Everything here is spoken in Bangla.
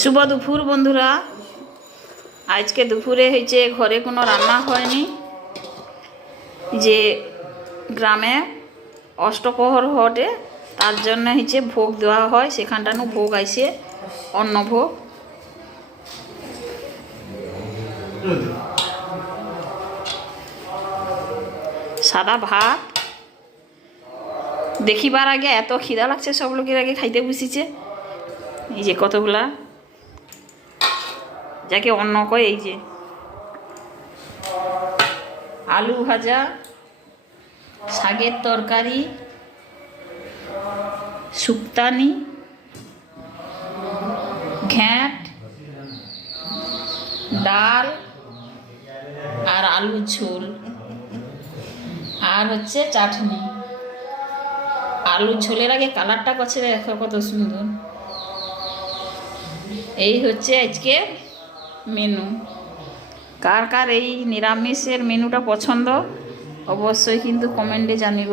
শুভ দুপুর বন্ধুরা। আজকে দুপুরে হয়েছে ঘরে কোনো রান্না হয়নি, যে গ্রামে অষ্টপ্রহর ঘটে তার জন্য হচ্ছে ভোগ দেওয়া হয়। সেখানটানো ভোগ আইসে, অন্নভোগ। সাদা ভাত দেখিবার আগে এত খিদা লাগছে, সব লোকের আগে খাইতে বসেছে। এই যে কতগুলা, যাকে অন্ন কয়, এই যে আলু ভাজা, শাকের তরকারি, শুক্তানি, ঘ্যাঁট, ডাল আর আলু ঝোল, আর হচ্ছে চাটনি। আলু ঝোলের আগে কালারটা করছে, দেখো কত সুন্দর। এই হচ্ছে আজকে মেনু। কার কার এই নিরামিষের মেনুটা পছন্দ অবশ্যই কিন্তু কমেন্টে জানিব।